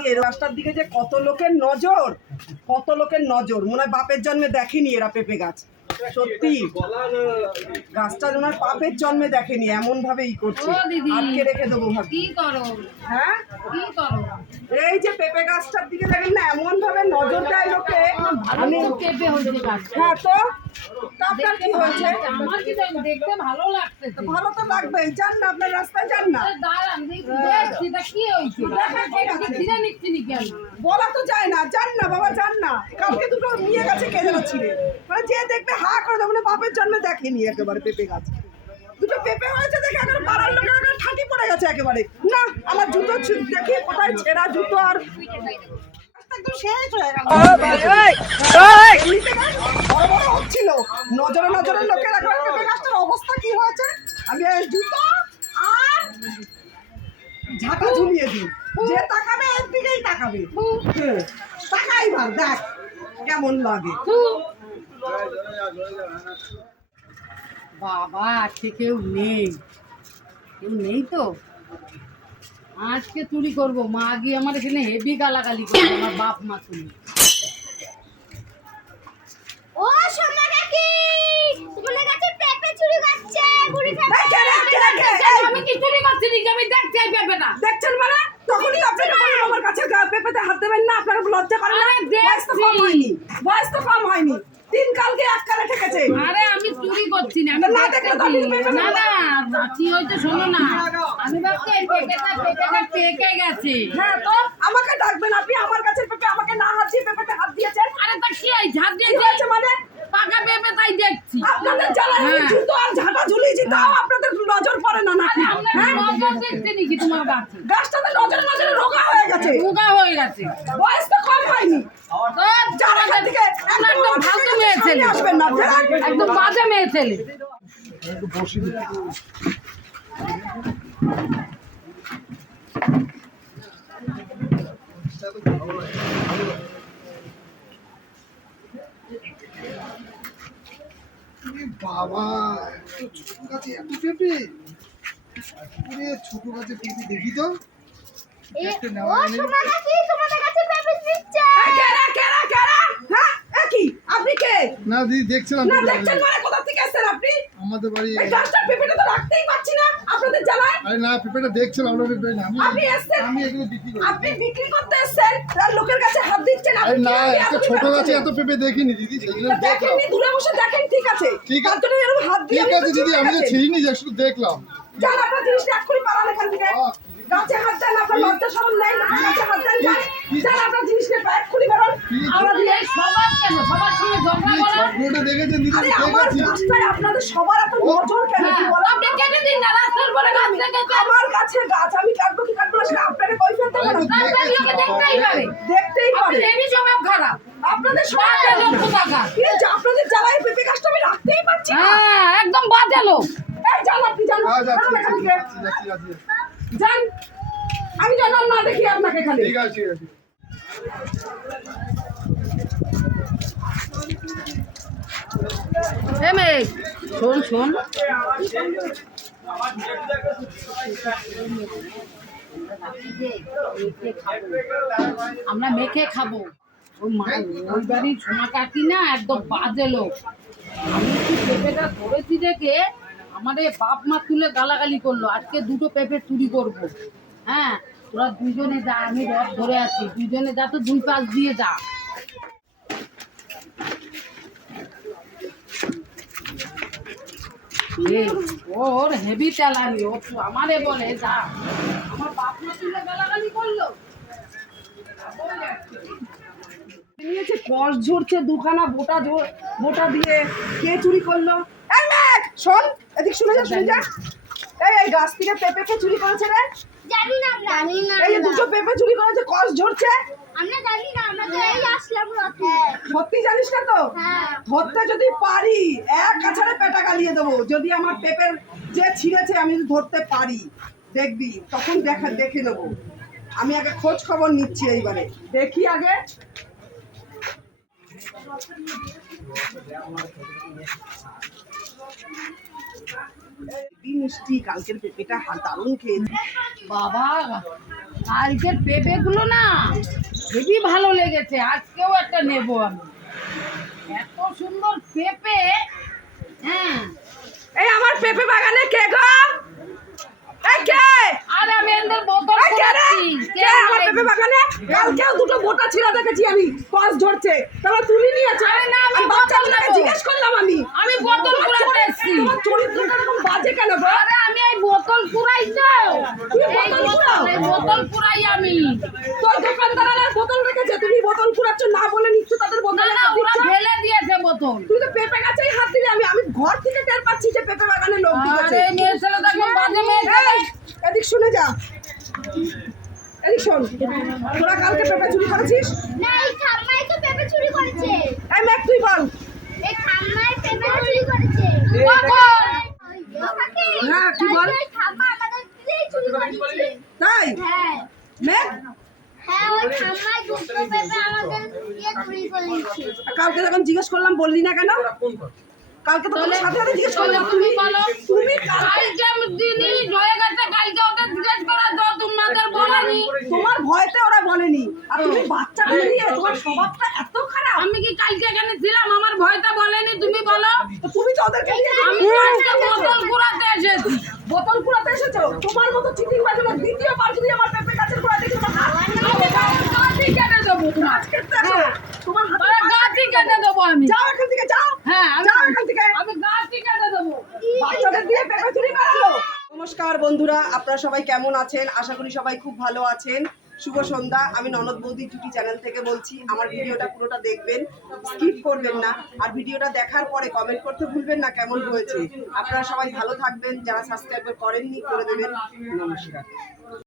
দিকে এর গাছটার দিকে যে কত লোকের নজর কত লোকের নজর মনে হয় বাপের জন্মে দেখেনি এরা পেঁপে গাছ। সত্যি। গাছটা ওনার বাপের জন্মে দেখেনি এমন ভাবে ই করছে। আটকে রেখে দেবো ভাবি হ্যাঁ? এই যে পেঁপে গাছটার দিকে দেখেন না এমন ভাবে নজর দেয় লোকে। আমি পেঁপে হয়েছে হ্যাঁ তা? আপনার কি হয়েছে? আমার কি দেখতে ভালো লাগছে ভালো তো যান না আপনার রাস্তায় যান না। দাঁড়ান দেখছি তা কি হয়েছে? ছিঁড়ে নিচ্ছি নি কেন? বলা তো যায় না যান না বাবা যান না। কালকে দুটো নিয়ে গেছে কে যেন ছিঁড়ে। মানে যে দেখবে হা করে দেবে মানে বাপের জন্মে দেখেনি একেবারে পেঁপে গাছ। দুটো পেঁপে হয়েছে দেখে একেবারে পাড়ার লোকের একেবারে ঠাঁটি পড়ে গেছে একেবারে। না আমার জুতো দেখি কোথায় ছেঁড়া জুতো আর একদম শেষ হয়ে গেল। বড় বড় হচ্ছিল। নজরে নজরে লোকের একেবারে পেঁপে গাছটার অবস্থা কি হয়েছে? আমি এই জুতো আর ঝাঁটা ঝুলিয়ে দিই। যে তাকাবে এর দিকেই তাকাবে তাকাই ভার দেখ কেমন লাগে। বাবা আজকে কেউ নেই। কেউ নেই তো? আজকে চুরি করব। মা গিয়ে আমার এখানে হেভি গালাগালি করবে আমার বাপ মা চুরি ও সোনা কাকি তোমাদের কাছে পেঁপে চুরি করছে বুড়ি আমি কি চুরি করছি আমি দেখছি এই পেঁপেটা দেখছেন মানে? তখনই আপনি আমার কাছে গা পেঁপেতে হাত দেবেন না আপনার লজ্জা করে না। বয়স তো কম হয়নি। বয়স তো কম হয়নি। তিন কালকে এক কালে ঠেকেছে। আরে আমি চুরি করছি না না দেখলে তো না। না কি হয়েছে শোনো না। আমি ভাবছি এই পেঁপেটা পেঁপেটা পেকে গেছে। হ্যাঁ তো আমাকে ডাকবেন আপনি আমার কাছে পেঁপে আমাকে না হাত দিয়ে পেঁপেতে হাত দিয়েছেন। আরে তা কি এই ঝাঁপ কি দিয়েছে। মানে? পাকা পেঁপে তাই দেখছি। আপনাদের জ্বালায় হ্যাঁ। জুতো আর ঝাঁটা ঝুলিয়েছি তাও আপনাদের নজর পড়ে না নাকি? হ্যাঁ? নজর দেখছি নাকি তোমার কাছে? গাছটাতে নজরে নজরে রোগা হয়ে গেছে। রোগা হয়ে গেছে। বয়স তো কম হয়নি। যারা থেকে ফালতু মেয়ে ছেলে। আসবেন না একদম বাজে মেয়ে ছেলে। বাবা ছোট গাছে এত পেঁপে? ছোট গাছে পেঁপে দেখি তো। ও নেওয়া নেই। তোমাদের কাছে পেঁপে দিচ্ছে। কেরা কেরা কেরা? এ কি? আপনি কে? না দিদি দেখছিলাম না দেখছেন মানে কোথা থেকে এসেছেন আপনি? আমাদের বাড়ি এই গাছটার পেঁপেটা তো রাখতেই পারছি না। আপনাদের জ্বালায়? আরে না পেঁপেটা দেখছিলাম আমরা পেঁপে না আপনি এসছেন। আমি এগুলো বিক্রি করি। আপনি বিক্রি করতে এসেছেন। আর লোকের কাছে হাত দিচ্ছেন। আপনি না একটা ছোট গাছে এত পেঁপে দেখিনি দিদি সেগুলো দেখলাম। দূরে বসে দেখেন ঠিক আছে। ঠিক আছে। এরকম হাত দিয়ে ঠিক আছে দিদি আমি তো ছিঁড়ে ছিঁড়িনি যে শুধু দেখলাম। যান আপনার জিনিসটা এক্ষুনি পালান এখান থেকে। গাছে হাত দেন আপনার লজ্জা সরম নেই। গাছে হাত দেন যান। যান আপনার বেরোন আমরা দিয়ে সবার কেন? সবার সঙ্গে ঝগড়া কি করা চকলেটে দেখেছেন দিদি আমার দেখেছি আপনাদের সবার এত নজর কেন? কি হ্যাঁ, আপনি কেটে দিন না রাস্তার পরে গাছ থেকে আমার কাছে গাছ আমি কাটবো কি কাটবো না সেটা আপনাকে রাস্তার লোকে দেখতেই পারে। দেখতেই পারে। হেভি স্বভাব খারাপ। আপনাদের সবার লোক কোথাকার। আপনাদের জ্বালায় পেঁপে গাছটা আমি রাখতেই পারছি না। হ্যাঁ একদম বাজে লোক। এই আপনি আচ্ছা যান। আমি যেন না দেখি আপনাকে এখানে। ঠিক আছে ঠিক আছে। শোন শোন। আমরা মেখে খাব। ওই মা ওই বাড়ির সোনা কাকি না একদম বাজে লোক। আমি কি ধরেছি দেখে আমাদের বাপ মা তুলে গালাগালি করল, আজকে দুটো পেঁপে চুরি করব। হ্যাঁ তোরা দুজনে যা, আমি রথ ধরে আছি, দুজনে যা তো দুই পাশ দিয়ে যা। ওর হেভি ও আমারে বলে, যা। আমার বাপ মা তুলে গালাগালি করল। ঝরছে দুখানা বোটা বোটা দিয়ে। কে চুরি করল? শোন। এদিক শুনে যা শুনে যা এই এই গাছ থেকে পেঁপে কে চুরি করেছে রে। জানি না আমরা। জানি না এই দুটো পেঁপে চুরি করেছে কষ ঝরছে। আমরা জানি না আমরা তো এই আসলাম রাতে। সত্যি জানিস না তো? হ্যাঁ। ধরতে যদি পারি এক কাছাড়ে পেটা গালিয়ে দেবো। যদি আমার পেঁপের যে ছিঁড়েছে আমি যদি ধরতে পারি দেখবি তখন দেখা দেখে নেব। আমি আগে খোঁজ খবর নিচ্ছি এইবারে। দেখি আগে। কি মিষ্টি কালকের পেঁপেটা দারুণ খেয়েছি। বাবা কালকের পেঁপে গুলো না হেবি ভালো লেগেছে আজকেও একটা নেব আমি। এত সুন্দর পেঁপে হ্যাঁ। এই আমার পেঁপে বাগানে কে গো? কে? আর আমি এদের বোতল কে? আমার পেঁপে বাগানে? কালকেও দুটো মোটা ছিঁড়া দেখেছি আমি কস ধরছে। তারপর তুলি নিয়েছে না, আমি আর বাচ্চাগুলোকে জিজ্ঞেস করলাম আমি। আমি বোতল তোমার চরিত্রটা এরকম বাজে কেন গো আরে আমি এই বোতল কুড়াই তো। তুমি এই বোতল বোতল কুড়াও? এই বোতল কুড়াই আমি। তোর দোকানদার বোতল রেখেছে তুমি বোতল কুড়াচ্ছ না বলে নিচ্ছ তাদের বোতল না ওরা ফেলে দিয়েছে বোতল। তুই তো পেঁপে গাছেই হাত দিলে আমি আমি ঘর থেকে টের পাচ্ছি যে পেঁপে বাগানে লোক ঢুকেছে। আরে মেয়ে ছেলে দেখো বাজে মেয়ে এদিক শুনে যা। এদিক শোন। তোরা কালকে পেঁপে চুরি করেছিস? না এই ঠাম্মাই তো পেঁপে চুরি করেছে। এই ম্যাক তুই বল। হ্যাঁ, তাই? হ্যাঁ। ম্যাক হ্যাঁ ওই ঠাম্মাই দুটো পেঁপে আমাদের দিয়ে চুরি করেছে। কালকে যখন জিজ্ঞেস করলাম বললি না কেন? কালকে তো তোর সাথে সাথে জিজ্ঞেস করলাম। তুমি বলো তুমি কালকে দিনই হয়ে গেছে কালকে ওদের জিজ্ঞেস করা তো তোমাদের বলানি। তোমার ভয়তে ওরা বলেনি। আর তুমি বাচ্চাদের নিয়ে তোমার স্বভাবটা এত খারাপ। আমি কি কালকে এখানে ছিলাম? আমার ভয়টা বলেনি তুমি বলো। তুমি তো ওদেরকে নিয়ে আমি আজকে বোতল কুড়াতে এসেছি। বোতল কুড়াতে এসেছ? তোমার মতো চিটিং বাজি লোক দ্বিতীয় বার যদি আমার পেঁপে গাছের গোড়া দেখে তোমার হাত আমি গাছি কেটে দেবো আসো তোমার হাতে আরে গাছি কেটে দেবো। আমি। যাও এখান থেকে যাও। হ্যাঁ আমি যাও এখান থেকে। আমি গাছি কেটে দেবো। বাচ্চাদের দিয়ে পেঁপে চুরি করালো নমস্কার বন্ধুরা আপনারা সবাই কেমন আছেন? আশা করি সবাই খুব ভালো আছেন। শুভ সন্ধ্যা, আমি ননদ বৌদি জুটি চ্যানেল থেকে বলছি, আমার ভিডিওটা পুরোটা দেখবেন, স্কিপ করবেন না, আর ভিডিওটা দেখার পরে কমেন্ট করতে ভুলবেন না, কেমন হয়েছে। আপনারা সবাই ভালো থাকবেন, যারা সাবস্ক্রাইব করেননি, করে দেবেন। নমস্কার।